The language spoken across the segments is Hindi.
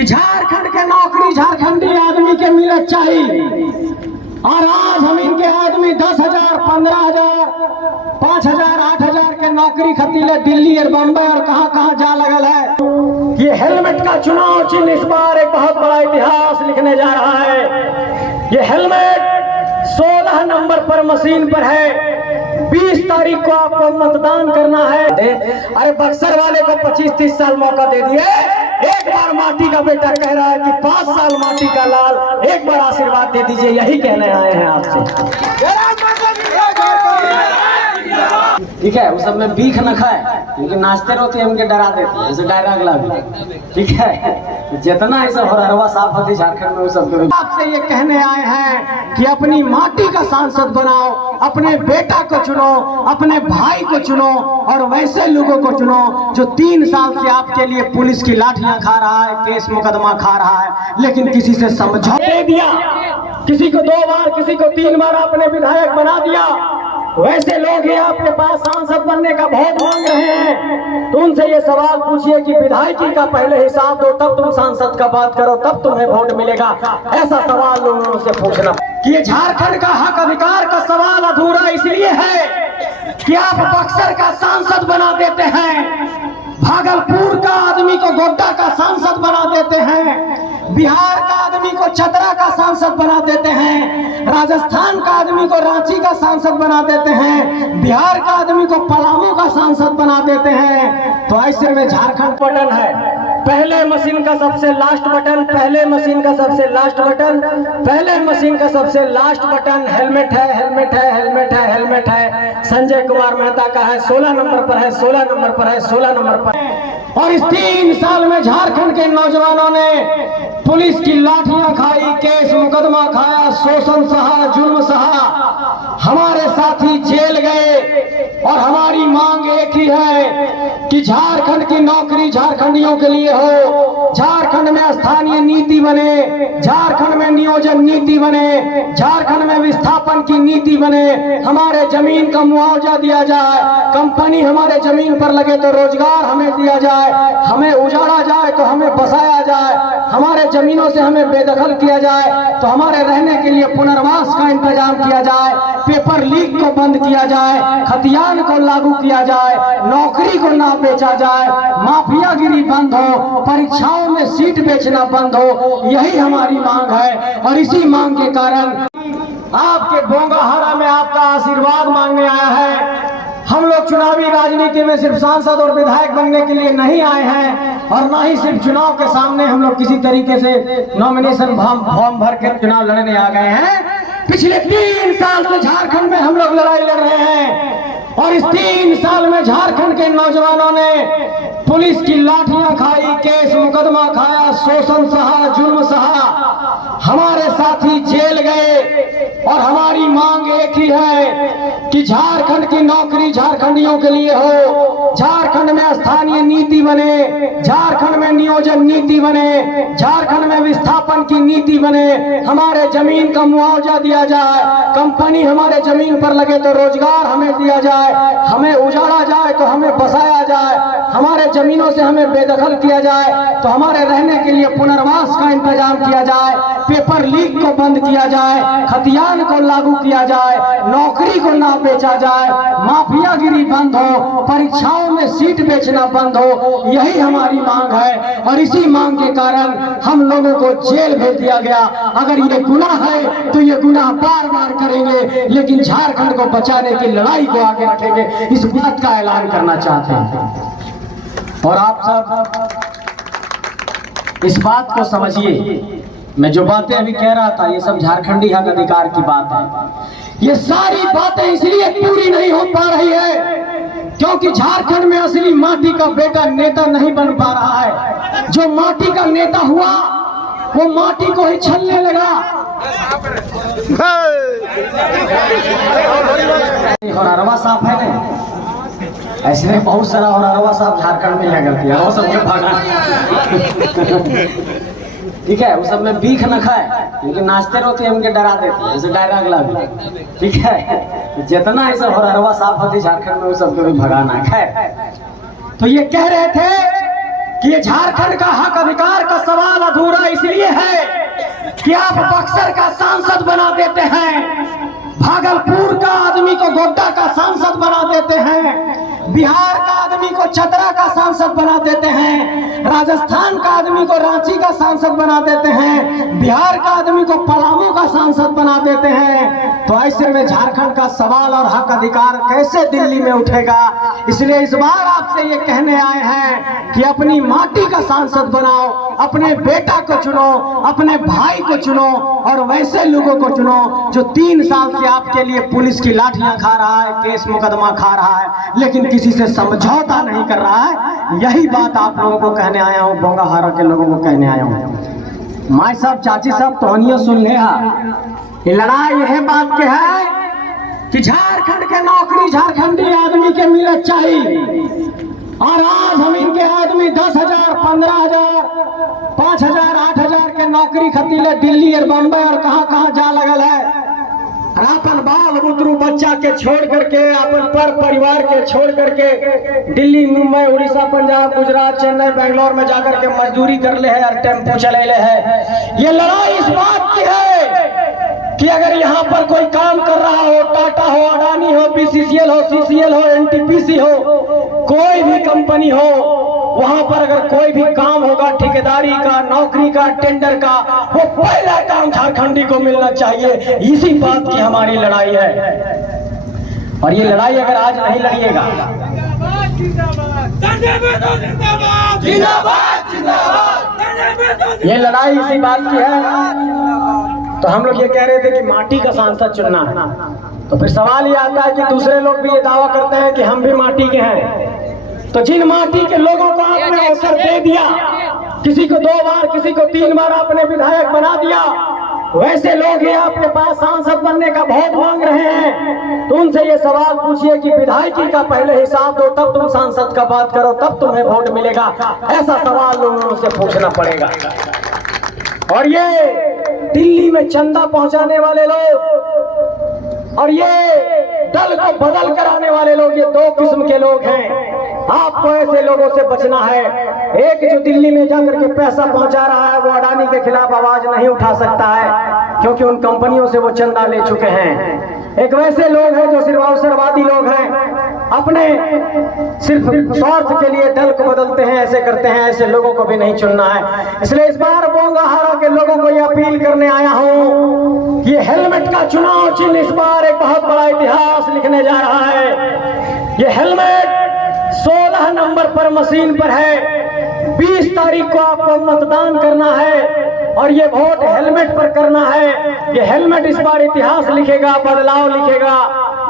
कि झारखंड के नौकरी झारखंडी आदमी के मिलत चाहिए। और आज हम इनके आदमी 10,000, 15,000, 5,000, 8,000 के नौकरी खतीले दिल्ली और बम्बई और कहां जा लगल है। ये हेलमेट का चुनाव चिन्ह इस बार एक बहुत बड़ा इतिहास लिखने जा रहा है। ये हेलमेट 16 नंबर पर मशीन पर है। 20 तारीख को आपको मतदान करना है। अरे बक्सर वाले को 25-30 साल मौका दे दिए। एक बार माटी का बेटा कह रहा है कि 5 साल माटी का लाल, एक बार आशीर्वाद दे दीजिए, यही कहने आए हैं आपसे। ठीक है, उस सब में बीख न खाए, लेकिन नाचते रहते हमके डरा देते हैं, जैसे डायलॉग लगे। ठीक है, जितना ही सब हरवा साफ होती झारखंड में, उस सब आपसे ये कहने आए हैं कि अपनी माटी का सांसद बनाओ, अपने बेटा को चुनो, अपने भाई को चुनो और वैसे लोगों को चुनो जो 3 साल से आपके लिए पुलिस की लाठियां खा रहा है, केस मुकदमा खा रहा है, लेकिन किसी से समझौता दे दिया, किसी को 2 बार, किसी को 3 बार आपने विधायक बना दिया। वैसे लोग ही आपके पास सांसद बनने का वोट मांग रहे हैं, तो उनसे ये सवाल पूछिए कि विधायकी का पहले हिसाब दो, तब तुम सांसद का बात करो, तब तुम्हें वोट मिलेगा। ऐसा सवाल लोगों से पूछना कि ये झारखंड का हक अधिकार का सवाल अधूरा इसलिए है कि आप बक्सर का सांसद बना देते हैं, भागलपुर का आदमी को गोड्डा का सांसद बना देते हैं, बिहार का आदमी को चतरा का सांसद बना देते हैं, राजस्थान का आदमी को रांची का सांसद बना देते हैं, बिहार का आदमी को पलामू का सांसद बना देते हैं। तो ऐसे में झारखंड बटन है, पहले मशीन का सबसे लास्ट बटन, पहले मशीन का सबसे लास्ट बटन, पहले मशीन का सबसे लास्ट बटन हेलमेट है, हेलमेट है, हेलमेट है, हेलमेट है। संजय कुमार मेहता का है, 16 नंबर पर है, 16 नंबर पर है, 16 नंबर पर। और इस 3 साल में झारखंड के नौजवानों ने पुलिस की लाठियां खाई, केस मुकदमा खाया, शोषण सहा, जुल्म सहा, हमारे साथी जेल गए। और हमारी मांग एक ही है कि झारखंड की नौकरी झारखंडियों के लिए हो, झारखंड में स्थानीय नीति बने, झारखंड में नियोजन नीति बने, झारखंड में विस्थापन की नीति बने, हमारे जमीन का मुआवजा दिया जाए, कंपनी हमारे जमीन पर लगे तो रोजगार हमें दिया जाए, हमें उजाड़ा जाए तो हमें बसाया जाए, हमारे जमीनों से हमें बेदखल किया जाए तो हमारे रहने के लिए पुनर्वास का इंतजाम किया जाए, पेपर लीक को बंद किया जाए, खतियान को लागू किया जाए, नौकरी को ना बेचा जाए, माफियागिरी बंद हो, परीक्षाओं में सीट बेचना बंद हो, यही हमारी मांग है। और इसी मांग के कारण आपके बोंगाहारा में आपका आशीर्वाद मांगने आया है। हम लोग चुनावी राजनीति में सिर्फ सांसद और विधायक बनने के लिए नहीं आए हैं, और ना ही सिर्फ चुनाव के सामने हम लोग किसी तरीके से नॉमिनेशन फॉर्म भर के चुनाव लड़ने आ गए हैं। पिछले 3 साल से झारखंड में हम लोग लड़ाई लड़ रहे हैं, और इस 3 साल में झारखंड के नौजवानों ने पुलिस की लाठियां खाई, केस मुकदमा खाया, शोषण सहा, जुल्म सहा, हमारे साथी जेल गए। और हमारी मांग एक ही है कि झारखंड की नौकरी झारखंडियों के लिए हो, झारखंड में स्थानीय नीति बने, झारखंड में नियोजन नीति बने, झारखंड में विस्थापन की नीति बने, हमारे जमीन का मुआवजा दिया जाए, कंपनी हमारे जमीन पर लगे तो रोजगार हमें दिया जाए, हमें उजाड़ा जाए तो हमें बसाया जाए, हमारे जमीनों से हमें बेदखल किया जाए तो हमारे रहने के लिए पुनर्वास का इंतजाम किया जाए, पेपर लीक को बंद किया जाए, खतियान को लागू किया जाए, नौकरी को ना बेचा जाए, माफियागिरी बंद हो, परीक्षाओं में सीट बेचना बंद हो, यही हमारी मांग है। और इसी मांग के कारण हम लोगों को जेल भेज दिया गया। अगर ये गुनाह है तो ये गुनाह बार बार करेंगे, लेकिन झारखंड को बचाने की लड़ाई को आगे रखेंगे, इस बात का ऐलान करना चाहते हैं। और आप सब इस बात को समझिए, मैं जो बातें अभी कह रहा था ये सब झारखंडी हक अधिकार की बात है। ये सारी बातें इसलिए पूरी नहीं हो पा रही है क्योंकि झारखंड में असली माटी का बेटा नेता नहीं बन पा रहा है। जो माटी का नेता हुआ वो माटी को ही छलने लगा। हरवा साफ है ना, ऐसे बहुत सारा हरवा साफ झारखंड में ही करती है, वो सब भागा। ठीक है, वो सब में बीख न खाए, लेकिन नाचते रहते हमके डरा देते हैं, जैसे डायलॉग लगे। ठीक है, जितना ही सब हरवा साफ होती झारखंड में, वो सब को भी भगाना है। तो ये कह रहे थे कि ये झारखंड का हक अधिकार का सवाल अधूरा इसलिए है कि आप बक्सर का सांसद बना देते हैं, भागलपुर का आदमी को गोड्डा का सांसद बना देते हैं, बिहार का आदमी को चतरा का सांसद बना देते हैं, राजस्थान का आदमी को रांची का सांसद बना देते हैं, बिहार का आदमी को पलामू का सांसद बना देते हैं। तो ऐसे में झारखंड का सवाल और हक अधिकार कैसे दिल्ली में उठेगा? इसलिए इस बार आपसे ये कहने आए हैं कि अपनी माटी का सांसद बनाओ, अपने बेटा को चुनो, अपने भाई को चुनो और वैसे लोगों को चुनो जो 3 साल से आपके लिए पुलिस की लाठियां खा रहा है, केस मुकदमा खा रहा है, लेकिन किसी से समझौता नहीं कर रहा है। यही बात आप लोगों को कहने आया हूँ, बोंगाहारा के लोगों को कहने आया हूँ। माई साहब, चाची साहब, तोहनियों सुन ले। ये लड़ाई यह बात के है कि झारखंड के नौकरी झारखंडी आदमी के मिलत चाहिए, और आज हम इनके आदमी 10,000, 15,000, 5,000, 8,000 के नौकरी खतीले दिल्ली और बम्बई और कहां जा लगल है। अपन बाल बुतरू बच्चा के छोड़ करके, अपन पर परिवार के छोड़ करके दिल्ली, मुंबई, उड़ीसा, पंजाब, गुजरात, चेन्नई, बेंगलोर में जाकर के मजदूरी कर ले है और टेम्पो चले ले है। ये लड़ाई इस बात की है कि अगर यहाँ पर कोई काम कर रहा हो, टाटा हो, अडानी हो, बीसीसीएल हो, सीसीएल हो, एनटीपीसी हो, कोई भी कंपनी हो, वहां पर अगर कोई भी काम होगा ठेकेदारी का, नौकरी का, टेंडर का, वो पहला काम झारखंडी को मिलना चाहिए। इसी बात की हमारी लड़ाई है। और ये लड़ाई अगर आज नहीं लड़िएगा, ये लड़ाई इसी बात की है। तो हम लोग ये कह रहे थे कि माटी का सांसद चुनना है। तो फिर सवाल ये आता है कि दूसरे लोग भी ये दावा करते हैं कि हम भी माटी के हैं। तो जिन माटी के लोगों को आपने अवसर दे दिया, किसी को 2 बार, किसी को 3 बार आपने विधायक बना दिया, वैसे लोग ही आपके पास सांसद बनने का वोट मांग रहे हैं। तो उनसे ये सवाल पूछिए कि विधायकी का पहले हिसाब दो, तब तुम सांसद का बात करो, तब तुम्हें वोट मिलेगा। ऐसा सवाल लोगों से पूछना पड़ेगा। और ये दिल्ली में चंदा पहुंचाने वाले लोग और ये दल को बदल कराने वाले लोग, ये 2 किस्म के लोग हैं। आपको ऐसे लोगों से बचना है। एक जो दिल्ली में जाकर के पैसा पहुंचा रहा है, वो अडानी के खिलाफ आवाज नहीं उठा सकता है, क्योंकि उन कंपनियों से वो चंदा ले चुके हैं। एक वैसे लोग हैं जो सिर्फ अवसरवादी लोग हैं, अपने सिर्फ स्वार्थ के लिए दल को बदलते हैं, ऐसे करते हैं। ऐसे लोगों को भी नहीं चुनना है। इसलिए इस बार बोंगाहारा के लोगों को यह अपील करने आया हूं कि हेलमेट का चुनाव चिन्ह इस बार एक बहुत बड़ा इतिहास लिखने जा रहा है। ये हेलमेट 16 नंबर पर मशीन पर है। 20 तारीख को आपको मतदान करना है और ये वोट हेलमेट पर करना है। ये हेलमेट इस बार इतिहास लिखेगा, बदलाव लिखेगा,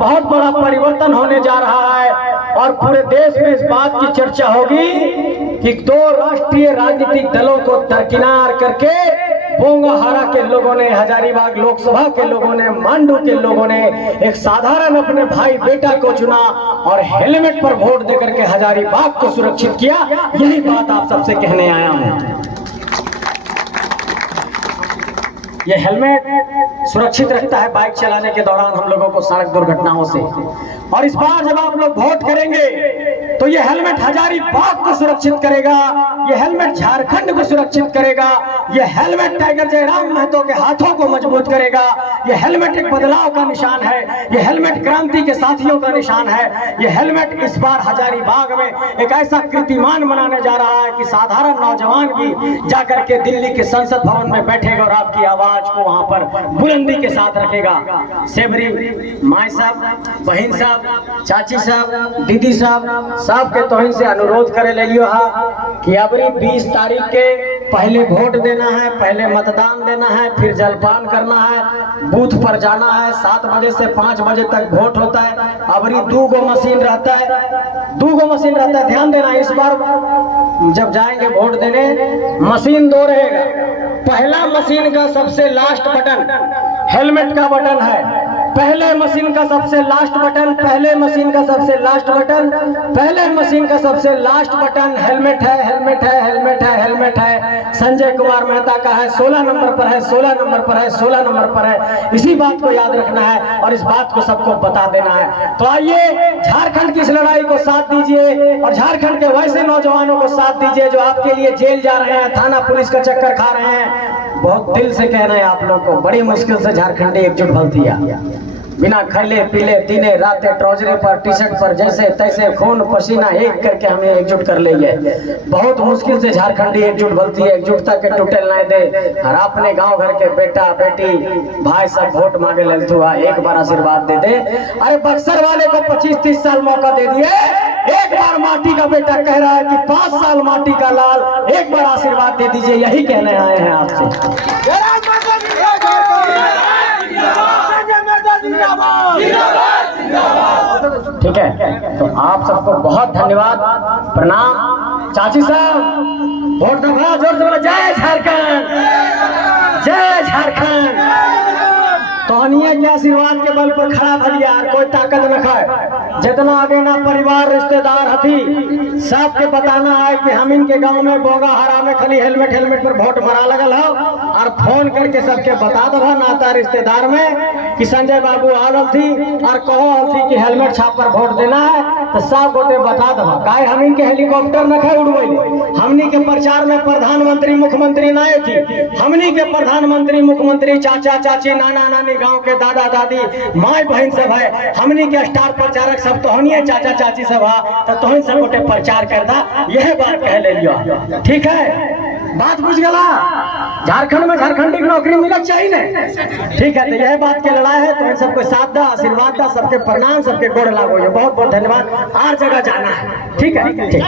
बहुत बड़ा परिवर्तन होने जा रहा है। और पूरे देश में इस बात की चर्चा होगी कि 2 राष्ट्रीय राजनीतिक दलों को दरकिनार करके बोंगाहारा के लोगों ने, हजारीबाग लोकसभा के लोगों ने, मांडू के लोगों ने एक साधारण अपने भाई बेटा को चुना और हेलमेट पर वोट देकर के हजारीबाग को सुरक्षित किया। यही बात आप सबसे कहने आया हूं। ये हेलमेट सुरक्षित रखता है बाइक चलाने के दौरान हम लोगों को सड़क दुर्घटनाओं से। और इस बार जब आप लोग वोट करेंगे तो ये हेलमेट हजारीबाग को सुरक्षित करेगा, ये हेलमेट झारखंड को सुरक्षित करेगा, ये हेलमेट टाइगर जयराम महतो के हाथों को मजबूत करेगा। ये हेलमेट एक बदलाव का निशान है, ये हेलमेट क्रांति के साथियों का निशान है। ये हेलमेट इस बार हजारीबाग में एक ऐसा कीर्तिमान बनाने जा रहा है कि साधारण नौजवान भी जाकर के दिल्ली के संसद भवन में बैठेगा और आपकी आवाज को वहां पर बुलंदी के साथ रखेगा। सेबरी माई साहब, बहन साहब, चाची साहब, दीदी साहब, सबके तोहिन से अनुरोध करे लियो कि अबरी 20 तारीख के पहले वोट देना है, पहले मतदान देना है, फिर जलपान करना है, बूथ पर जाना है। 7 बजे से 5 बजे तक वोट होता है। अबरी 2 गो मशीन रहता है, 2 गो मशीन रहता है। ध्यान देना, इस बार जब जाएंगे वोट देने मशीन 2 रहेगा। पहला मशीन का सबसे लास्ट बटन हेलमेट का बटन है। पहले मशीन का सबसे लास्ट बटन, पहले मशीन का सबसे लास्ट बटन, पहले मशीन का सबसे लास्ट बटन हेलमेट है, हेलमेट है, हेलमेट है, हेलमेट है। संजय कुमार मेहता का है, 16 नंबर पर है, 16 नंबर पर है, 16 नंबर पर है। इसी बात को याद रखना है और इस बात को सबको बता देना है। तो आइए झारखंड की इस लड़ाई को साथ दीजिए और झारखंड के वैसे नौजवानों को साथ दीजिए जो आपके लिए जेल जा रहे हैं, थाना पुलिस का चक्कर खा रहे हैं। बहुत दिल से कहना है आप लोग को, बड़ी मुश्किल से झारखंडी एकजुट भलती है। बिना खैले पीले दिने राते ट्राउजरे पर टी शर्ट पर जैसे तैसे खून पसीना एक करके हमें एकजुट कर लेंगे। बहुत मुश्किल से झारखंडी एकजुट भलती है, एकजुटता के टूटल नहीं दे। और अपने गांव घर के बेटा बेटी भाई सब वोट मांगे ले हुआ, एक बार आशीर्वाद दे दे। अरे बक्सर वाले को 25-30 साल मौका दे दिए, एक बार माटी का बेटा कह रहा है कि 5 साल माटी का लाल, एक बार आशीर्वाद दे दीजिए। यही कहने आए हैं आपसे। ठीक है, तो आप सबको बहुत धन्यवाद, प्रणाम। चाची साहब वोट दो, जोर से बोलो जय झारखंड, जय झारखंड। तोहनिया के आशीर्वाद के बल पर खड़ा भलिया, कोई ताकत न खाए। जितना आगे ना परिवार रिश्तेदार हथी सबके बताना है कि हम इनके गांव में बोगा हरा में खाली हेलमेट हेलमेट पर वोट मरा लगल हो। और फोन करके सबके बता दो नाता रिश्तेदार में कि संजय बाबू आवल थी और कहो थी कि हेलमेट छाप पर वोट देना है, तो सब गोटे बता दो। काहे हम इनके हेलीकॉप्टर न खाए उड़वैले, हमनी के प्रचार में प्रधानमंत्री मुख्यमंत्री न आए थी। हमनी के प्रधानमंत्री मुख्यमंत्री चाचा चाची नाना नानी गांव के दादा दादी माई बहन सब है। हमनी के स्टार प्रचारक सब तोहनिए चाचा चाची सब है, तो तोहन सब गोटे प्रचार करता। यह बात कह ले लियो, ठीक है? बात बुझ गला। झारखंड में झारखंडी की नौकरी मिलना चाहिए ना, ठीक है? तो यह बात के लड़ाई है, तो इन सबको साथ दा, आशीर्वाद दा, सबके प्रणाम, सबके गोड़ लागो। बहुत बहुत धन्यवाद। हर जगह जाना है, ठीक है? ठीक।